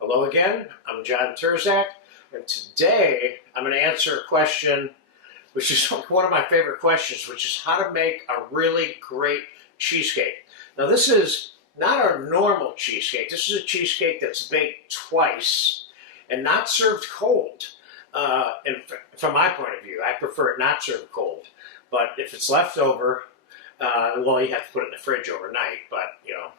Hello again, I'm John Terzak, and today I'm going to answer a question which is one of my favorite questions, which is how to make a really great cheesecake. Now this is not our normal cheesecake. This is a cheesecake that's baked twice and not served cold. And from my point of view, I prefer it not served cold. But if it's left over, well, you have to put it in the fridge overnight. But, you know,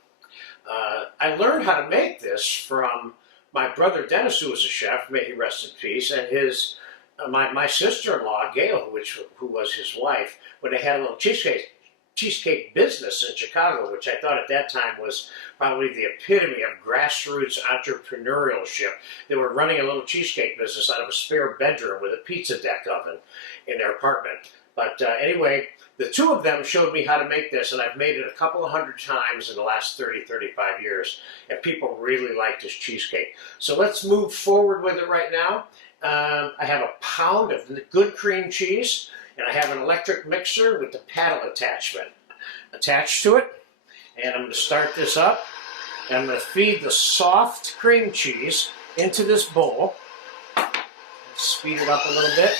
I learned how to make this from my brother Dennis, who was a chef, may he rest in peace, and his my sister-in-law Gail, who was his wife, when they had a little cheesecake business in Chicago, which I thought at that time was probably the epitome of grassroots entrepreneurship. They were running a little cheesecake business out of a spare bedroom with a pizza deck oven in their apartment. But anyway, the two of them showed me how to make this, and I've made it a couple of hundred times in the last 35 years, and people really like this cheesecake. So let's move forward with it right now. I have a pound of good cream cheese, and I have an electric mixer with the paddle attachment attached to it. And I'm going to start this up, and I'm going to feed the soft cream cheese into this bowl. Speed it up a little bit.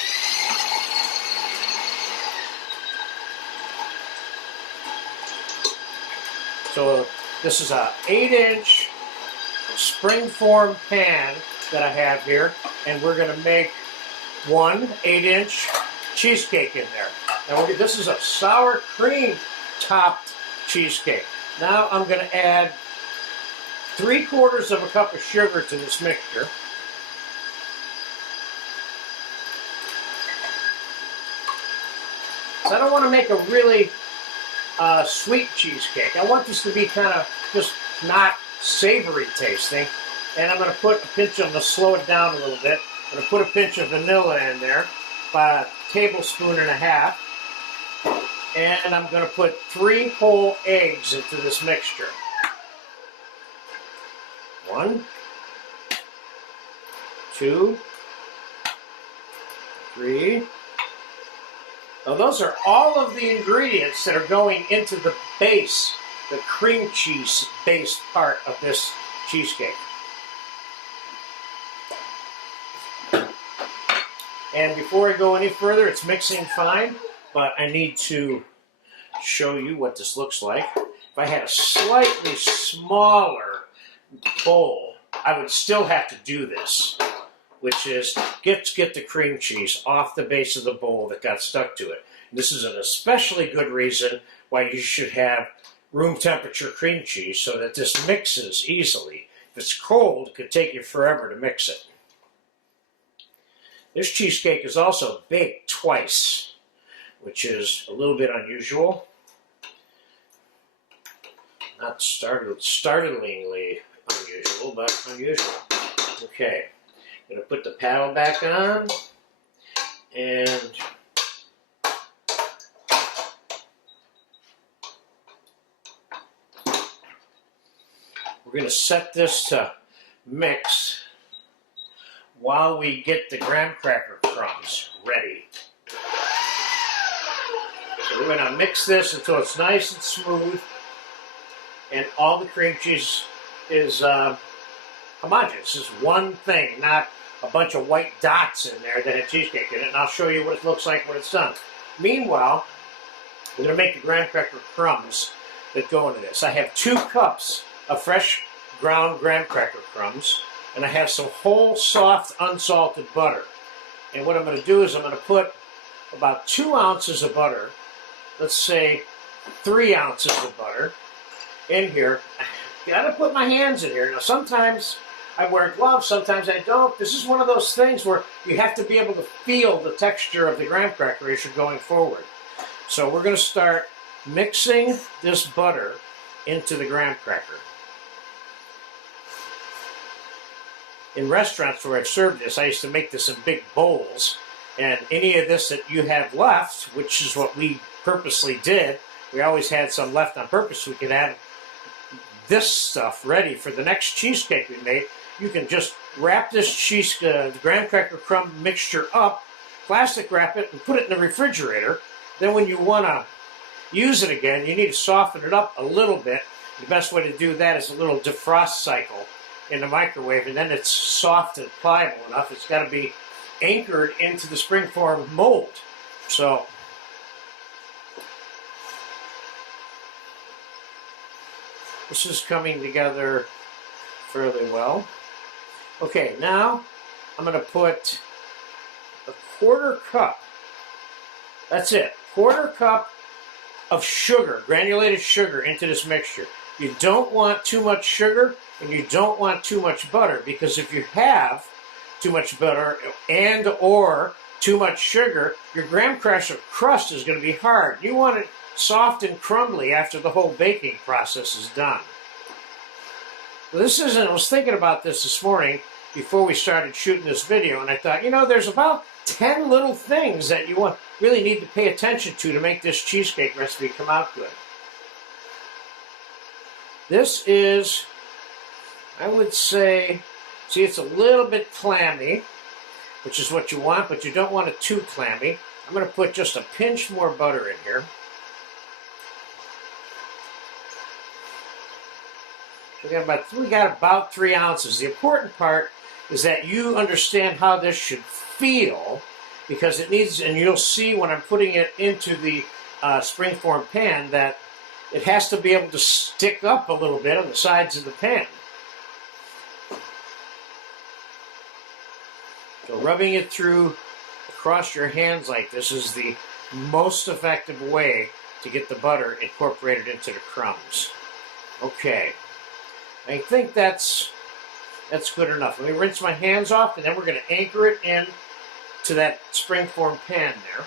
So this is a 8-inch springform pan that I have here, and we're going to make one 8-inch cheesecake in there. Now this is a sour cream topped cheesecake. Now I'm going to add 3/4 of a cup of sugar to this mixture. So I don't want to make a really sweet cheesecake. I want this to be kind of just not savory tasting. And I'm going to put a pinch of, I'm going to slow it down a little bit. I'm going to put a pinch of vanilla in there, about 1.5 tablespoons. And I'm going to put 3 whole eggs into this mixture. 1, 2, 3. Now those are all of the ingredients that are going into the base, the cream cheese based part of this cheesecake. And before I go any further, it's mixing fine, but I need to show you what this looks like. If I had a slightly smaller bowl, I would still have to do this, which is get the cream cheese off the base of the bowl that got stuck to it. This is an especially good reason why you should have room temperature cream cheese so that this mixes easily. If it's cold, it could take you forever to mix it. This cheesecake is also baked twice, which is a little bit unusual. Not startlingly unusual, but unusual. Okay, I'm going to put the paddle back on, and we're going to set this to mix while we get the graham cracker crumbs ready. So we're going to mix this until it's nice and smooth and all the cream cheese is homogeneous. It's one thing, not a bunch of white dots in there that have cheesecake in it, and I'll show you what it looks like when it's done. Meanwhile, we're going to make the graham cracker crumbs that go into this. I have 2 cups of fresh ground graham cracker crumbs, and I have some whole, soft, unsalted butter. And what I'm going to do is I'm going to put about 2 ounces of butter, let's say 3 ounces of butter, in here. Got to put my hands in here. Now sometimes I wear gloves, sometimes I don't. This is one of those things where you have to be able to feel the texture of the graham cracker as you're going forward. So we're going to start mixing this butter into the graham cracker. In restaurants where I've served this, I used to make this in big bowls, and any of this that you have left, which is what we purposely did, we always had some left on purpose so we could have this stuff ready for the next cheesecake we made. You can just wrap this the graham cracker crumb mixture up, plastic wrap it, and put it in the refrigerator. Then when you want to use it again, you need to soften it up a little bit. The best way to do that is a little defrost cycle in the microwave, and then it's soft and pliable enough. It's got to be anchored into the springform mold. So this is coming together fairly well. Okay, now I'm going to put a 1/4 cup. That's it. 1/4 cup of sugar, granulated sugar, into this mixture. You don't want too much sugar and you don't want too much butter, because if you have too much butter and or too much sugar, your graham cracker crust is going to be hard. You want it soft and crumbly after the whole baking process is done. Well, I was thinking about this morning before we started shooting this video, and I thought, you know, there's about 10 little things that you really need to pay attention to make this cheesecake recipe come out good. This is, I would say, see, it's a little bit clammy, which is what you want, but you don't want it too clammy. I'm going to put just a pinch more butter in here. We got about 3 ounces. The important part is that you understand how this should feel, because it needs, and you'll see when I'm putting it into the springform pan, that it has to be able to stick up a little bit on the sides of the pan. So rubbing it through across your hands like this is the most effective way to get the butter incorporated into the crumbs. Okay, I think that's good enough. Let me rinse my hands off, and then we're going to anchor it in to that springform pan there.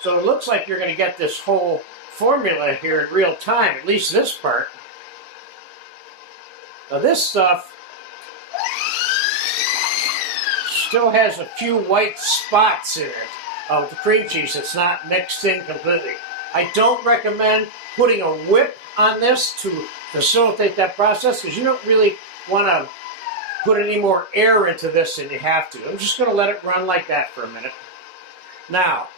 So it looks like you're going to get this whole formula here in real time, at least this part. Now this stuff still has a few white spots in it of the cream cheese that's not mixed in completely. I don't recommend putting a whip on this to facilitate that process, because you don't really want to put any more air into this than you have to. I'm just going to let it run like that for a minute. Now,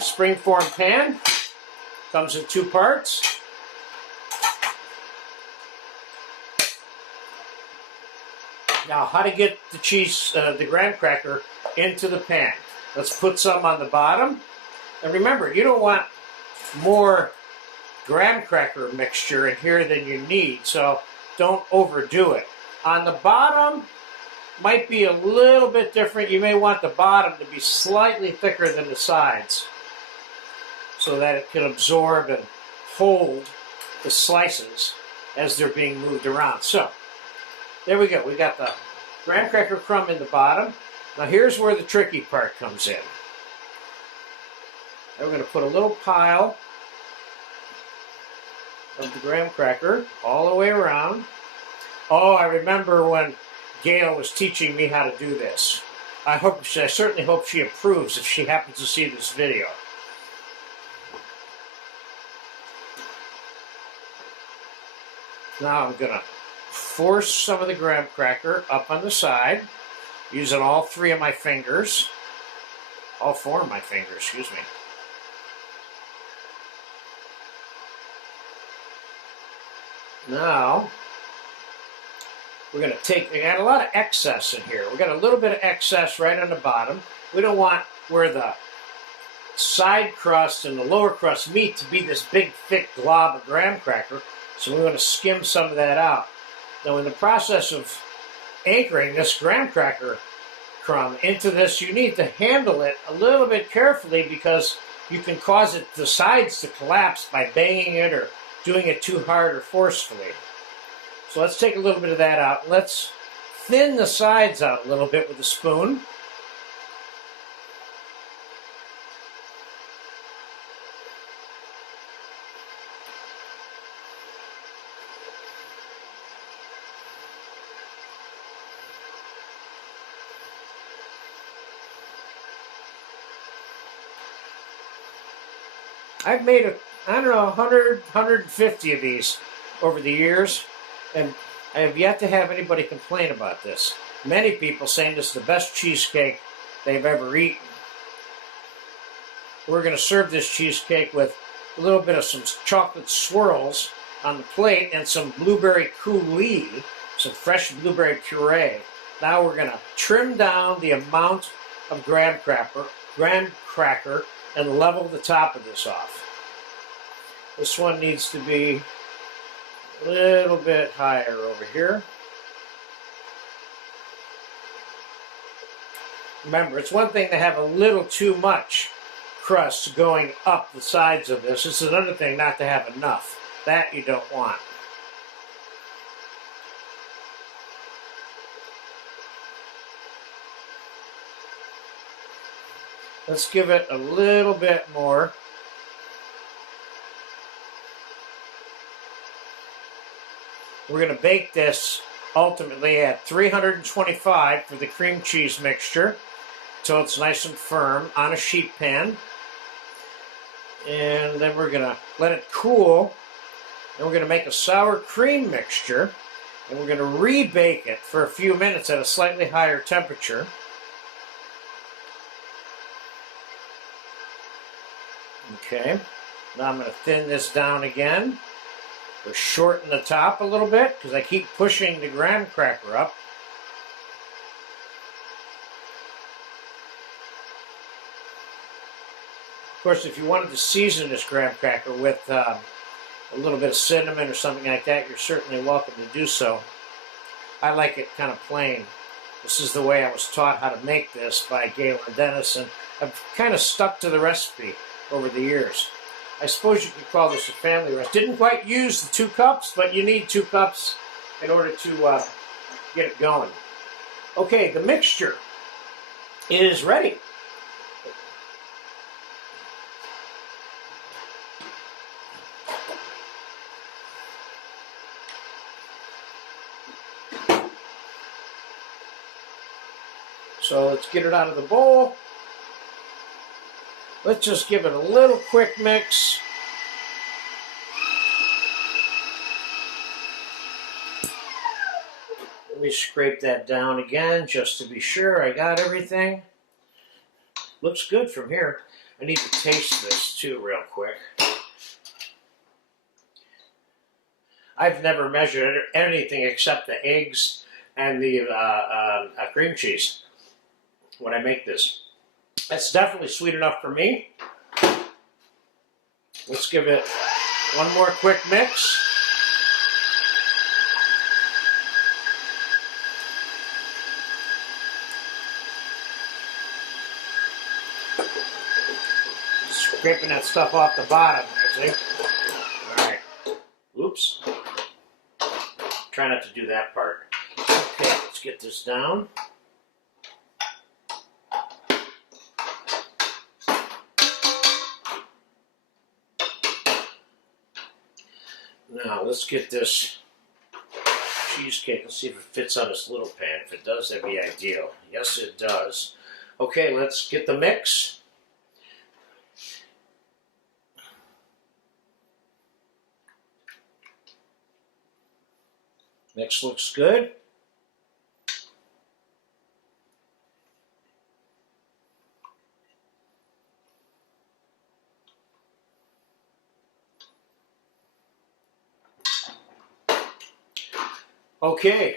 springform pan comes in 2 parts. Now, how to get the cheese, the graham cracker into the pan. Let's put some on the bottom. And remember, you don't want more graham cracker mixture in here than you need, so don't overdo it. On the bottom, might be a little bit different. You may want the bottom to be slightly thicker than the sides so that it can absorb and hold the slices as they're being moved around. So, there we go. We got the graham cracker crumb in the bottom. Now here's where the tricky part comes in. Now we're going to put a little pile of the graham cracker all the way around. Oh, I remember when Gail was teaching me how to do this. I certainly hope she approves if she happens to see this video. Now I'm going to force some of the graham cracker up on the side, using all 3 of my fingers. All 4 of my fingers, excuse me. Now, we're going to take, we got a lot of excess in here. We got a little bit of excess right on the bottom. We don't want where the side crust and the lower crust meet to be this big, thick glob of graham cracker. So we're going to skim some of that out. Now, in the process of anchoring this graham cracker crumb into this, you need to handle it a little bit carefully, because you can cause the sides to collapse by banging it or doing it too hard or forcefully. So let's take a little bit of that out. Let's thin the sides out a little bit with a spoon. I've made, I don't know, 100, 150 of these over the years, and I have yet to have anybody complain about this. Many people saying this is the best cheesecake they've ever eaten. We're going to serve this cheesecake with a little bit of some chocolate swirls on the plate and some blueberry coulis, some fresh blueberry puree. Now we're going to trim down the amount of graham cracker and level the top of this off. This one needs to be a little bit higher over here. Remember, it's one thing to have a little too much crust going up the sides of this. It's another thing not to have enough. That you don't want. Let's give it a little bit more. We're going to bake this ultimately at 325 for the cream cheese mixture until it's nice and firm on a sheet pan. And then we're going to let it cool. And we're going to make a sour cream mixture. And we're going to rebake it for a few minutes at a slightly higher temperature. Okay. Now I'm going to thin this down again. Or shorten the top a little bit because I keep pushing the graham cracker up. Of course, if you wanted to season this graham cracker with a little bit of cinnamon or something like that, you're certainly welcome to do so. I like it kind of plain. This is the way I was taught how to make this by Gail and Dennis, and I've kind of stuck to the recipe over the years. I suppose you could call this a family recipe. Didn't quite use the 2 cups, but you need 2 cups in order to get it going. Okay, the mixture is ready. So let's get it out of the bowl. Let's just give it a little quick mix. Let me scrape that down again just to be sure I got everything. Looks good from here. I need to taste this too real quick. I've never measured anything except the eggs and the cream cheese when I make this. That's definitely sweet enough for me. Let's give it one more quick mix. Scraping that stuff off the bottom there, see? Alright. Oops. Try not to do that part. Okay, let's get this down. Now, let's get this cheesecake. Let's see if it fits on this little pan. If it does, that'd be ideal. Yes, it does. Okay, let's get the mix. Mix looks good. Okay,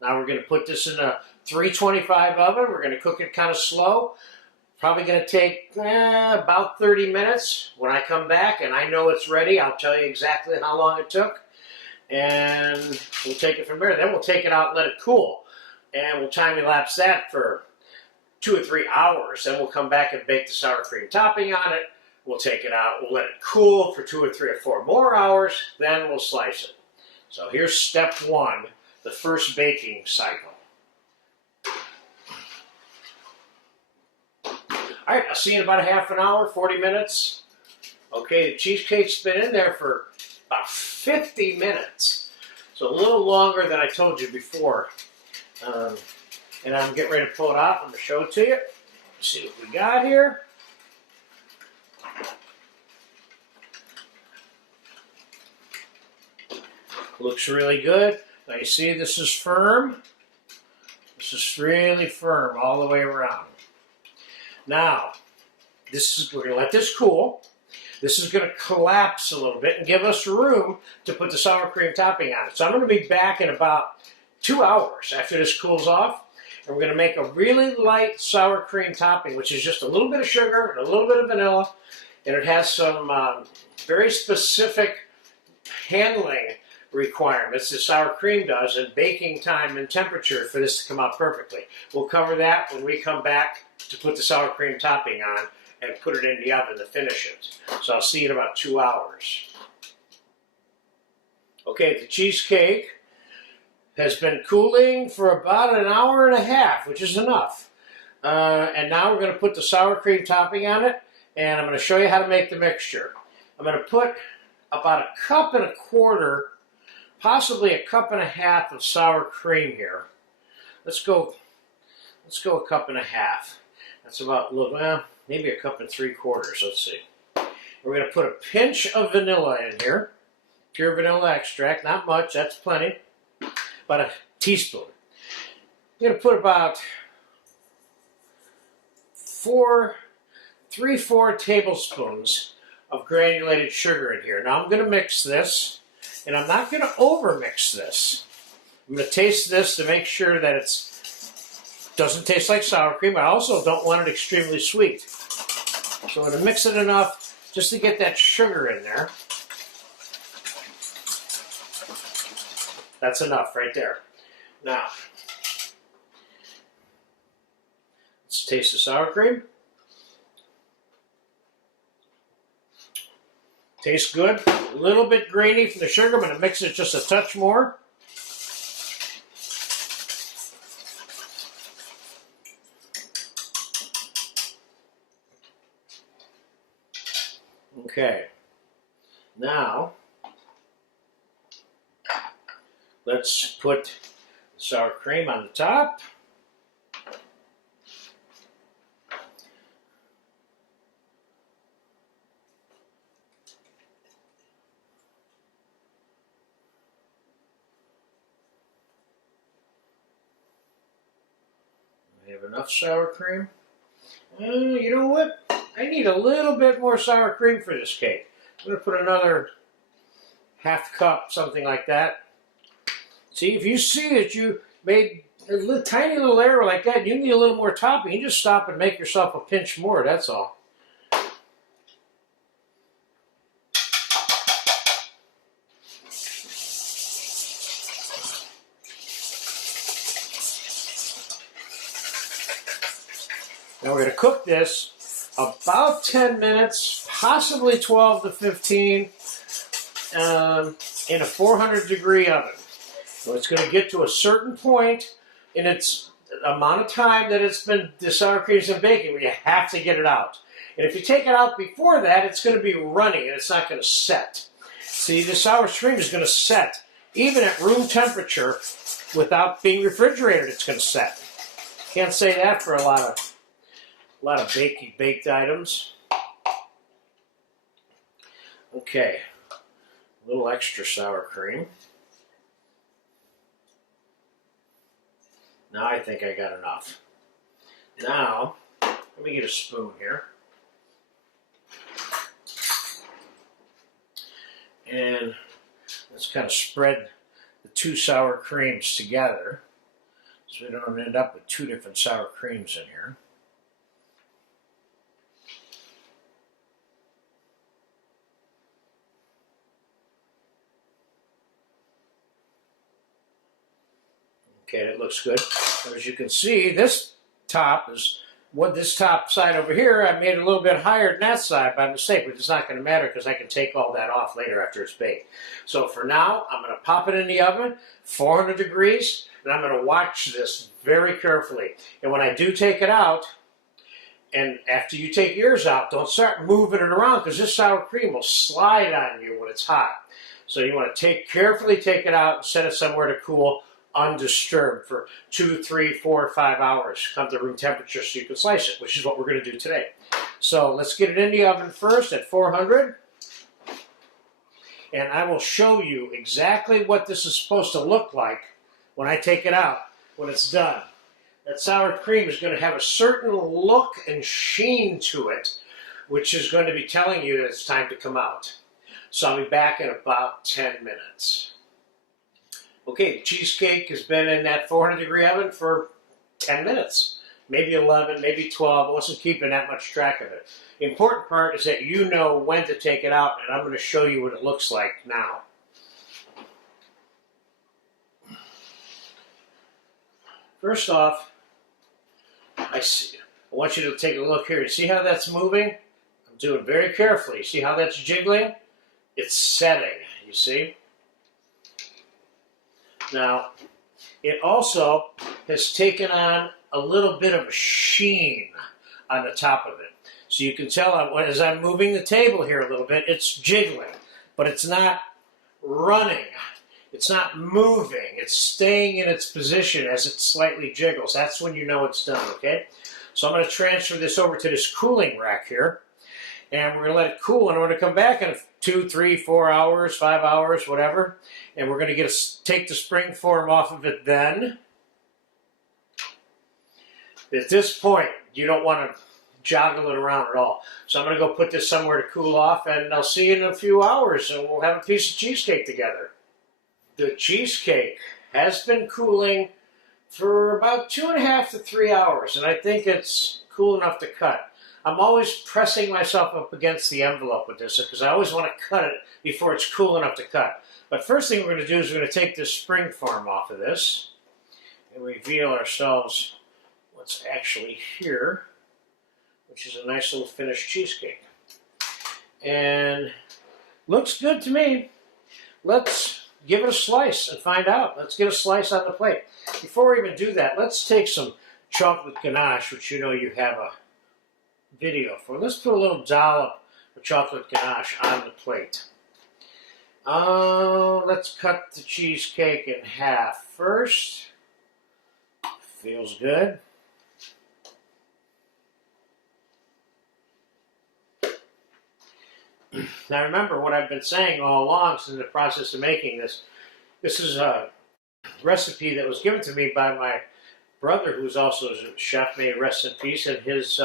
now we're going to put this in a 325 oven. We're going to cook it kind of slow. Probably going to take about 30 minutes. When I come back and I know it's ready, I'll tell you exactly how long it took. And we'll take it from there. Then we'll take it out and let it cool. And we'll time-elapse that for 2 or 3 hours. Then we'll come back and bake the sour cream topping on it. We'll take it out. We'll let it cool for 2 or 3 or 4 more hours. Then we'll slice it. So here's step 1, the first baking cycle. All right, I'll see you in about a half an hour, 40 minutes. Okay, the cheesecake's been in there for about 50 minutes. So a little longer than I told you before. And I'm getting ready to pull it out. I'm going to show it to you. Let's see what we got here. Looks really good. Now you see this is firm. This is really firm all the way around. Now, we're going to let this cool. This is going to collapse a little bit and give us room to put the sour cream topping on it. So I'm going to be back in about 2 hours after this cools off. And we're going to make a really light sour cream topping, which is just a little bit of sugar and a little bit of vanilla. And it has some very specific handling requirements the sour cream does, and baking time and temperature for this to come out perfectly. We'll cover that when we come back to put the sour cream topping on and put it in the oven to finish it. So I'll see you in about 2 hours. Okay, the cheesecake has been cooling for about an hour and a half, which is enough. And now we're going to put the sour cream topping on it, and I'm going to show you how to make the mixture. I'm going to put about 1.25 cups, possibly 1.5 cups of sour cream here. Let's go 1.5 cups. That's about, well, maybe 1.75 cups. Let's see. We're going to put a pinch of vanilla in here. Pure vanilla extract, not much, that's plenty. About a teaspoon. I'm going to put about 3-4 tablespoons of granulated sugar in here. Now I'm going to mix this, and I'm not going to over mix this. I'm going to taste this to make sure that it doesn't taste like sour cream. I also don't want it extremely sweet. So I'm going to mix it enough just to get that sugar in there. That's enough right there. Now, let's taste the sour cream. Tastes good. A little bit grainy from the sugar. I'm going to mix it just a touch more. Okay. Now, let's put the sour cream on the top. I have enough sour cream. You know what? I need a little bit more sour cream for this cake. I'm going to put another 1/2 cup, something like that. See, if you see that you made a tiny little error like that, you need a little more topping, you just stop and make yourself a pinch more, that's all. Now we're going to cook this about 10 minutes, possibly 12 to 15, in a 400-degree oven. So it's going to get to a certain point in its amount of time that the sour cream's been baking, where you have to get it out. And if you take it out before that, it's going to be runny and it's not going to set. See, the sour cream is going to set. Even at room temperature, without being refrigerated, it's going to set. Can't say that for a lot of baked items. Okay, a little extra sour cream. Now I think I got enough. Now, let me get a spoon here. And let's kind of spread the 2 sour creams together so we don't end up with 2 different sour creams in here. Okay, it looks good. As you can see, this top side over here, I made it a little bit higher than that side by mistake, but it's not going to matter because I can take all that off later after it's baked. So for now, I'm going to pop it in the oven, 400 degrees, and I'm going to watch this very carefully. And when I do take it out, and after you take yours out, don't start moving it around because this sour cream will slide on you when it's hot. So you want to carefully take it out and set it somewhere to cool undisturbed for 2, 3, 4, 5 hours. Come to room temperature so you can slice it, which is what we're going to do today. So let's get it in the oven first at 400. And I will show you exactly what this is supposed to look like when I take it out, when it's done. that sour cream is going to have a certain look and sheen to it, which is going to be telling you that it's time to come out. So I'll be back in about 10 minutes. Okay, cheesecake has been in that 400-degree oven for 10 minutes, maybe 11, maybe 12. I wasn't keeping that much track of it. The important part is that you know when to take it out, and I'm going to show you what it looks like now. First off, I want you to take a look here. You see how that's moving? I'm doing it very carefully. See how that's jiggling? It's setting, you see? Now, it also has taken on a little bit of a sheen on the top of it. So you can tell as I'm moving the table here a little bit, it's jiggling, but it's not running. It's not moving. It's staying in its position as it slightly jiggles. That's when you know it's done, okay? So I'm going to transfer this over to this cooling rack here, and we're going to let it cool, and we're going to come back in 2, 3, 4 hours, 5 hours, whatever, and we're going to take the spring form off of it then. At this point, you don't want to joggle it around at all. So I'm going to go put this somewhere to cool off, and I'll see you in a few hours, and we'll have a piece of cheesecake together. The cheesecake has been cooling for about 2.5 to 3 hours, and I think it's cool enough to cut. I'm always pressing myself up against the envelope with this because I always want to cut it before it's cool enough to cut. But first thing we're going to do is we're going to take this spring form off of this and reveal ourselves what's actually here, which is a nice little finished cheesecake. And looks good to me. Let's give it a slice and find out. Let's get a slice on the plate. Before we even do that, let's take some chocolate ganache, which you know you have a video for. Let's put a little dollop of chocolate ganache on the plate. Let's cut the cheesecake in half first. Feels good. Now remember what I've been saying all along in the process of making this. This is a recipe that was given to me by my brother, who's also a chef, may rest in peace, and his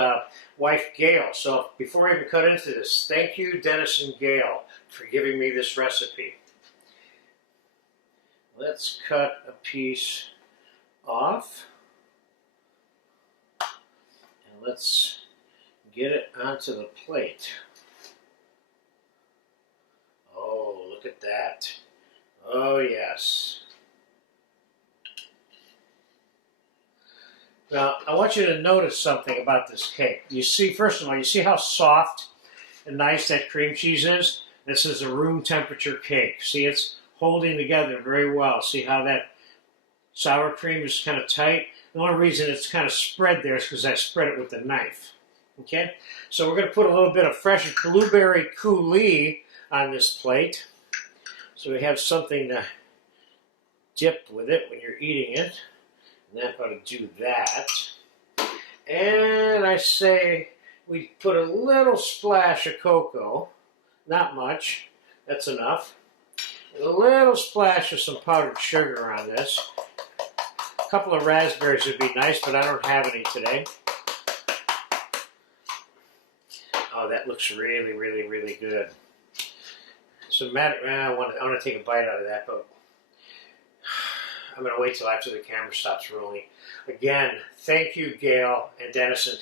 wife, Gail. So before I even cut into this, thank you, Dennis and Gail, for giving me this recipe. Let's cut a piece off, and let's get it onto the plate. Oh, look at that. Oh, yes. Now, I want you to notice something about this cake. You see, first of all, you see how soft and nice that cream cheese is? This is a room temperature cake. See, it's holding together very well. See how that sour cream is kind of tight? The only reason it's kind of spread there is because I spread it with the knife. Okay? So we're going to put a little bit of fresh blueberry coulis on this plate. So we have something to dip with it when you're eating it. And that ought to do that. And I say we put a little splash of cocoa. Not much. That's enough. And a little splash of some powdered sugar on this. A couple of raspberries would be nice, but I don't have any today. Oh, that looks really, really, really good. So I want to take a bite out of that, but I'm going to wait till after the camera stops rolling. Again, thank you, Gail and Dennis. And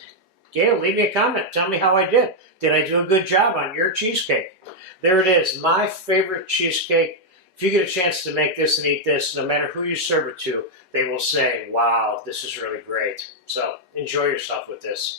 Gail, leave me a comment. Tell me how I did. Did I do a good job on your cheesecake? There it is, my favorite cheesecake. If you get a chance to make this and eat this, no matter who you serve it to, they will say, wow, this is really great. So enjoy yourself with this.